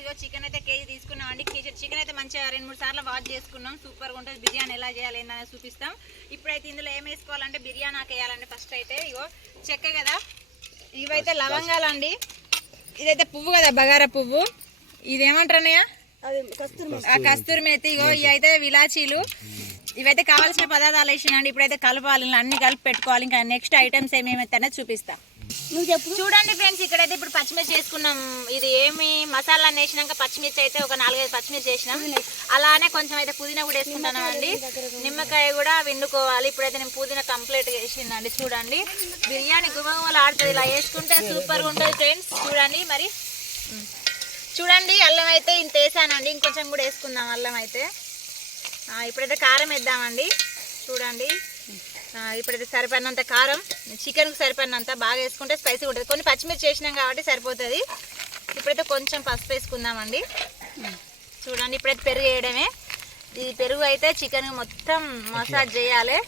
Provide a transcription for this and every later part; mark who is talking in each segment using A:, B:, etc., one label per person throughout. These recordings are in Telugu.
A: ఇగో చికెన్ అయితే కేజీ తీసుకున్నాం అండి. కేజీ చికెన్ అయితే మంచిగా రెండు మూడు సార్లు వాష్ చేసుకున్నాం. సూపర్గా ఉంటుంది. బిర్యానీ ఎలా చేయాలి ఏందనేది చూపిస్తాం. ఇప్పుడైతే ఇందులో ఏం వేసుకోవాలంటే బిర్యానీ ఆకు వేయాలండి ఫస్ట్ అయితే. ఇగో చెక్క కదా. ఇవైతే లవంగాలు అండి. ఇదైతే పువ్వు కదా బగారా పువ్వు. ఇది ఏమంటారన్నయ్య ఆ కస్తూరి మేతి. ఇగో ఇవి అయితే విలాచీలు. ఇవైతే కావాల్సిన పదార్థాలు వేసినండి ఇప్పుడైతే కలపాలి. అన్ని కలిపి పెట్టుకోవాలి. ఇంకా నెక్స్ట్ ఐటమ్స్ ఏమేమి చూపిస్తా.
B: నువ్వు చెప్పు.
A: చూడండి ఫ్రెండ్స్ ఇక్కడైతే ఇప్పుడు పచ్చిమిర్చి వేసుకున్నాం ఇది ఏమి మసాలా వేసినాక పచ్చిమిర్చి అయితే ఒక నాలుగైదు పచ్చిమిర్చి వేసినాం అలానే కొంచెం అయితే పుదీనా కూడా వేసుకుంటాను అండి. నిమ్మకాయ కూడా వండుకోవాలి. ఇప్పుడైతే నేను పుదీనా కంప్లీట్ వేసిందండి చూడండి. బిర్యానీ గుమగుమలు ఆడుతుంది ఇలా వేసుకుంటే సూపర్గా ఉంటుంది ఫ్రెండ్స్. చూడండి మరి. చూడండి అల్లం అయితే ఇంత వేసానండి. ఇంకొంచెం కూడా వేసుకుందాం అల్లం అయితే. ఇప్పుడైతే కారం వేద్దామండి. చూడండి. ఇప్పుడైతే సరిపడినంత కారం చికెన్కి సరిపడినంత బాగా వేసుకుంటే స్పైసీ ఉంటుంది. కొన్ని పచ్చిమిర్చి వేసినాం కాబట్టి సరిపోతుంది. ఇప్పుడైతే కొంచెం పసుపు వేసుకుందామండి. చూడండి ఇప్పుడైతే పెరుగు వేయడమే. ఇది పెరుగు అయితే చికెన్ మొత్తం మసాజ్ చేయాలి.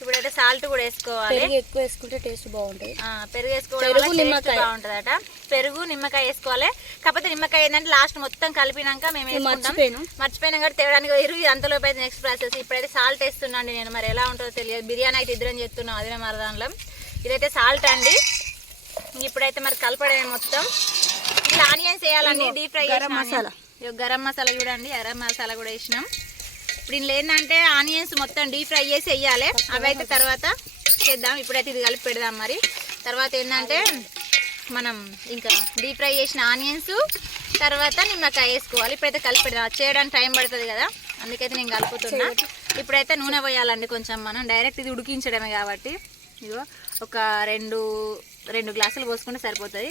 A: ఇప్పుడైతే సాల్ట్ కూడా వేసుకోవాలి.
B: పెరుగు ఎక్కువ వేసుకుంటే టేస్ట్ బాగుంటుంది.
A: ఆ, పెరుగు వేసుకోవడం
B: నిమ్మకాయ.
A: బాగుంటుందట. పెరుగు నిమ్మకాయ వేసుకోవాలి. కాకపోతే నిమ్మకాయ ఏంటంటే లాస్ట్ మొత్తం కలిపినాక మేము
B: మర్చిపోయాను.
A: మర్చిపోయినా కూడా తేవడానికి ఇది అంతలోపు అయితే నెక్స్ట్ ప్రాసెస్ ఇప్పుడైతే సాల్ట్ వేస్తున్నాండి నేను. మరి ఎలా ఉంటుందో తెలియదు. బిర్యానీ అయితే ఇద్దరం చేస్తున్నాం అదే మరదాంట్లో ఇదైతే సాల్ట్ అండి. ఇప్పుడైతే మరి కలపడమే మొత్తం. ఇట్లా ఆనియన్స్ వేయాలండి. Deep fry
B: garam masala.
A: Garam masala చూడండి గరం మసాలా కూడా వేసినాం. ఇప్పుడు ఇందులో ఏంటంటే ఆనియన్స్ మొత్తం డీప్ ఫ్రై చేసి వేయాలి. అవైతే తర్వాత చేద్దాం. ఇప్పుడైతే ఇది కలిపి పెడదాం మరి. తర్వాత ఏంటంటే మనం ఇంకా డీప్ ఫ్రై చేసిన ఆనియన్స్ తర్వాత నిమ్మకాయ వేసుకోవాలి. ఇప్పుడైతే కలిపి పెడదాం. అది చేయడానికి టైం పడుతుంది కదా. అందుకైతే నేను కలుపుతున్నా. ఇప్పుడైతే నూనె పోయాలండి కొంచెం మనం. డైరెక్ట్ ఇది ఉడికించడమే కాబట్టి. ఇదిగో ఒక రెండు రెండు గ్లాసులు పోసుకుంటే సరిపోతుంది.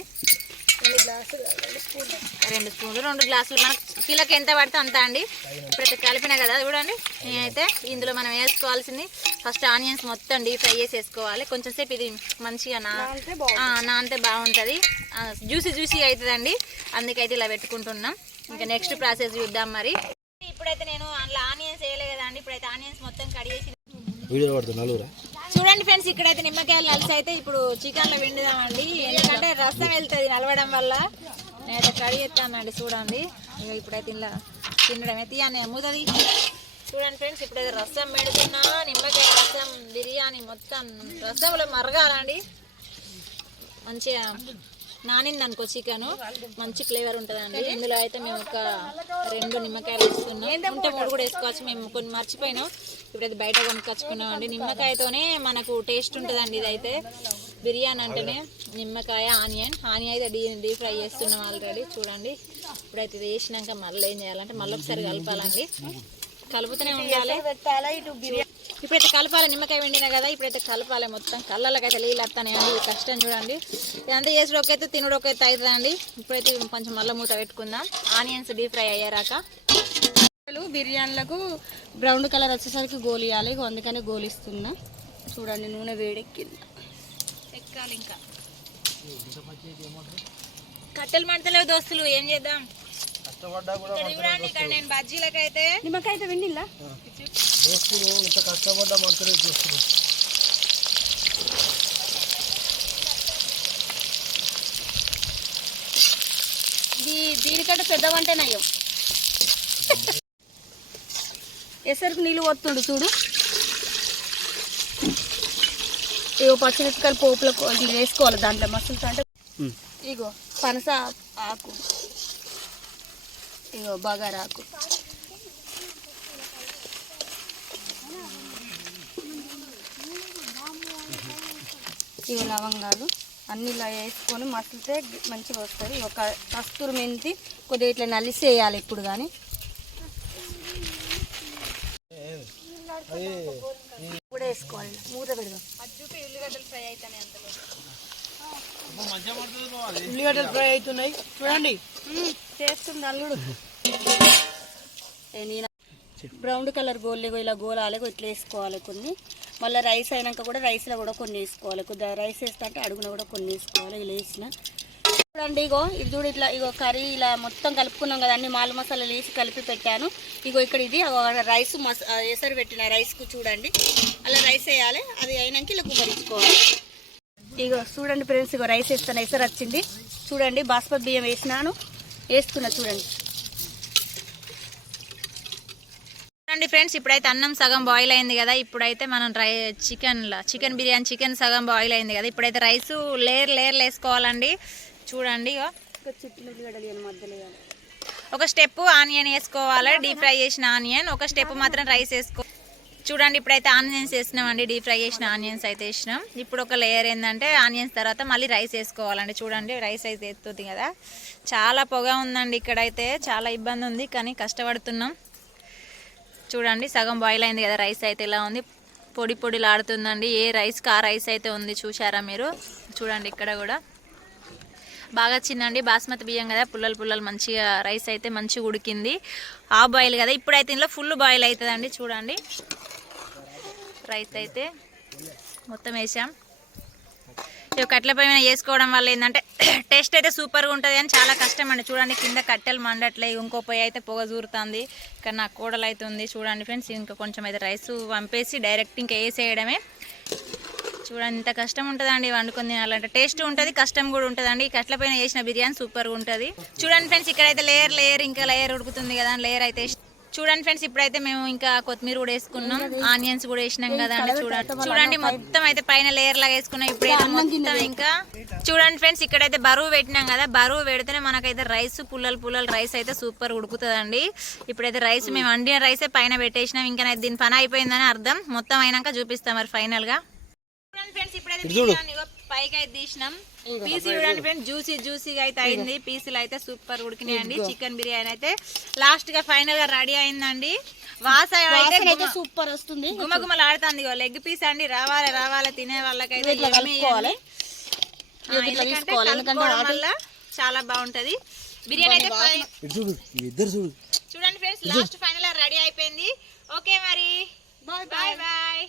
A: రెండు స్పూన్లు. రెండు గ్లాసులు. మనకు కిలోకి ఎంత పడితే అంత అండి. ఇప్పుడైతే కలిపిన కదా చూడండి. నేనైతే ఇందులో మనం వేసుకోవాల్సింది ఫస్ట్ ఆనియన్స్ మొత్తం డీప్ ఫ్రై చేసి వేసుకోవాలి. కొంచెం సేపు ఇది మంచిగా నా నానితే బాగుంటుంది. జ్యూసీ జ్యూసీ అవుతుందండి. అందుకైతే ఇలా పెట్టుకుంటున్నాం. ఇంకా నెక్స్ట్ ప్రాసెస్ చూద్దాం మరి. ఇప్పుడైతే నేను అందులో ఆనియన్స్ వేయలే కదా అండి ఇప్పుడైతే ఆనియన్స్ మొత్తం కడిగేసి
C: వీడియో పడుతుంది నలుగురా?
A: చూడండి ఫ్రెండ్స్ ఇక్కడైతే నిమ్మకాయలు నలిసి అయితే ఇప్పుడు చికెన్లో వండుదామండి ఎందుకంటే రసం వెళ్తుంది నలవడం వల్ల. నేనైతే కడిగేస్తానండి చూడండి. ఇక ఇప్పుడైతే ఇలా తినడమే తీయని మూతది చూడండి ఫ్రెండ్స్ ఇప్పుడైతే రసం పెడుతున్నా. నిమ్మకాయ రసం బిర్యానీ మొత్తం రసంలో మరగాలండి. మంచిగా నానింది అనుకో చికెన్. మంచి ఫ్లేవర్ ఉంటుందండి. ఇందులో అయితే మేము ఒక రెండు నిమ్మకాయలు వేసుకున్నాం. ఉంటే మూడు కూడా వేసుకోవచ్చు. మేము కొన్ని మర్చిపోయినాం. ఇప్పుడైతే బయట కొనుక్కొచ్చుకున్నాం అండి నిమ్మకాయతోనే మనకు టేస్ట్ ఉంటుందండి ఇదైతే. బిర్యానీ అంటేనే నిమ్మకాయ ఆనియన్. ఆనియన్ అయితే డీ డీప్ ఫ్రై చేస్తున్నాం ఆల్రెడీ. చూడండి. ఇప్పుడైతే ఇది వేసినాక మళ్ళీ ఏం చేయాలంటే మళ్ళీ ఒకసారి కలపాలండి. కలుపుతూనే ఉండాలి. ఇప్పుడైతే కలపాలి నిమ్మకాయ వండినా కదా ఇప్పుడైతే కలపాలి మొత్తం. కళ్ళకైతే నీళ్ళు వస్తానే ఇది కష్టం చూడండి. ఇదంతా చేసుడొకైతే తినుడొకైతే అవుతుందండి ఇప్పుడైతే కొంచెం మళ్ళీ మూత పెట్టుకుందాం. ఆనియన్స్ డీప్ ఫ్రై అయ్యారాక
B: బిర్యానీలకు బ్రౌన్ కలర్ వచ్చేసరికి గోలియాలి అందుకని గోలిస్తున్నా చూడండి నూనె వేడెక్కింది.
A: ఎక్కాలి ఇంకా. కట్టెలు మంటలేవు దోస్తులు ఏం చేద్దాం? చూడండి ఇక్కడ నేను బజ్జీలకైతే
B: నిమ్మకాయ అయితే వెండిల్లా
C: దోస్తులు ఇంత కష్టపడ్డా మంటలే చూస్తున్నాం
B: దీ దీనికంటే పెద్ద వంటే నయ్యం ఎసరికి నీళ్ళు వస్తుండు చూడు. ఇగో పచ్చిమిరపకాయలు పోపులో కో- ఇది వేసుకోవాలి దాంట్లో మసాలా అంటే. ఇగో పనస ఆకు. ఇగో బగారా ఇగో లవంగాలు అన్ని ఇలా వేసుకొని మసిలితే మంచిగా వస్తుంది. ఒక కస్తూరి మెంతి కొద్దిగా ఇట్లా నలిసి వేయాలి ఇప్పుడు కానీ ఇప్పుడు వేసుకోవాలి. మూత పెడదాం.
A: ఉల్లిగడ్డలు ఫ్రై
B: అవుతున్నాయి. చూడండి. చేస్తుంది అల్లుడు. బ్రౌన్ కలర్ గోల్లేగో ఇలా గోలాలేగో ఇట్లా వేసుకోవాలి కొన్ని. మళ్ళీ రైస్ అయినాక కూడా రైస్లో కూడా కొన్ని వేసుకోవాలి. కొద్దిగా రైస్ వేస్తా అంటే అడుగున కూడా కొన్ని వేసుకోవాలి ఇలా వేసిన. చూడండి ఇగో ఇది చూడు ఇట్లా ఇగో కర్రీ ఇలా మొత్తం కలుపుకున్నాం కదా అన్ని మాల మసాలాలు వేసి కలిపి పెట్టాను. ఇగో ఇక్కడ ఇది రైస్ మస ఎసరు పెట్టిన రైస్కు చూడండి. అలా రైస్ వేయాలి అది అయినాక ఇలా కుమరించుకోవాలి ఇగో చూడండి ఫ్రెండ్స్ ఇగో రైస్ వేస్తాను ఎసరు వచ్చింది. చూడండి బాస్మతి బియ్యం వేసినాను. వేసుకున్నా చూడండి.
A: చూడండి ఫ్రెండ్స్ ఇప్పుడైతే అన్నం సగం బాయిల్ అయింది కదా ఇప్పుడైతే మనం రై చికెన్ చికెన్ బిర్యానీ చికెన్ సగం బాయిల్ అయింది కదా ఇప్పుడైతే రైస్ లేయర్ లేయర్లు వేసుకోవాలండి చూడండి ఒక స్టెప్ ఆనియన్ వేసుకోవాలి డీప్ ఫ్రై చేసిన ఆనియన్ ఒక స్టెప్ మాత్రం రైస్ వేసుకో చూడండి ఇప్పుడైతే ఆనియన్స్ వేసినామండి డీప్ ఫ్రై చేసిన ఆనియన్స్ అయితే వేసినాం. ఇప్పుడు ఒక లేయర్ ఏంటంటే ఆనియన్స్ తర్వాత మళ్ళీ రైస్ వేసుకోవాలండి. చూడండి రైస్ అయితే ఎత్తుంది కదా. చాలా పొగ ఉందండి ఇక్కడైతే చాలా ఇబ్బంది ఉంది కానీ కష్టపడుతున్నాం. చూడండి సగం బాయిల్ అయింది కదా రైస్ అయితే ఇలా ఉంది. పొడి పొడిలాడుతుందండి. ఏ రైస్కి ఆ రైస్ అయితే ఉంది చూసారా మీరు? చూడండి ఇక్కడ కూడా. బాగా చిన్నండి బాస్మతి బియ్యం కదా పుల్లలు పుల్లలు మంచిగా రైస్ అయితే మంచిగా ఉడికింది. ఆ బాయిల్ కదా ఇప్పుడైతే ఇందులో ఫుల్ బాయిల్ అవుతుందండి చూడండి. రైస్ అయితే మొత్తం వేసాం. ఇక కట్టెల పైన వేసుకోవడం వల్ల ఏంటంటే టేస్ట్ అయితే సూపర్గా ఉంటుంది అని చాలా కష్టం అండి. చూడండి కింద కట్టెలు మండట్లే ఇంకో పొయ్యి అయితే పొగ జూరుతుంది. ఇక్కడ నాకు కూడలు అయితే ఉంది చూడండి ఫ్రెండ్స్ ఇంకా కొంచెం అయితే రైస్ పంపేసి డైరెక్ట్ ఇంకా వేసేయడమే. చూడండి ఇంత కష్టం ఉంటుందండి వండుకొని తినాలంటే. టేస్ట్ ఉంటుంది కష్టం కూడా ఉంటుందండి. ఈ కట్ల పైన వేసిన బిర్యానీ సూపర్గా ఉంటుంది. చూడండి ఫ్రెండ్స్ ఇక్కడైతే లేయర్ లేయర్ ఇంకా లేయర్ ఉడుకుతుంది కదా లేయర్ అయితే చూడండి ఫ్రెండ్స్ ఇప్పుడైతే మేము ఇంకా కొత్తిమీర కూడా వేసుకున్నాం. ఆనియన్స్ కూడా వేసినాం కదా అండి చూడండి. చూడండి మొత్తం అయితే పైన లేయర్ లాగా వేసుకున్నాం. ఇప్పుడైతే మొత్తం ఇంకా చూడండి ఫ్రెండ్స్ ఇక్కడైతే బరువు పెట్టినాం కదా. బరువు పెడితేనే మనకైతే రైస్ పుల్లలు పుల్లలు రైస్ అయితే సూపర్ ఉడుకుతుందండి. ఇప్పుడైతే రైస్ మేము వండిన రైసే పైన పెట్టేసినాం. ఇంకా దీని పని అయిపోయిందని అర్థం. మొత్తం అయినాక చూపిస్తాం మరి ఫైనల్గా. చూడండి ఫ్రెండ్స్ ఇప్పుడైతే పైకి అయితే తీసినాం. పీస్ చూడండి ఫ్రెండ్స్ జ్యూసీ జ్యూసీగా అయితే అయింది. పీసులు అయితే సూపర్ ఉడికినాయండి. చికెన్ బిర్యానీ అయితే లాస్ట్గా ఫైనల్గా రెడీ అయిందండి. వాసన అయితే
B: సూపర్ వస్తుంది.
A: గుమగుమలు ఆడుతుంది లెగ్ పీస్ అండి. రావాలి రావాలి. తినే వాళ్ళకైతే వల్ల చాలా బాగుంటది. బిర్యానీ అయితే చూడండి ఫ్రెండ్స్ లాస్ట్ ఫైనల్ రెడీ అయిపోయింది. ఓకే మరి. Bye bye.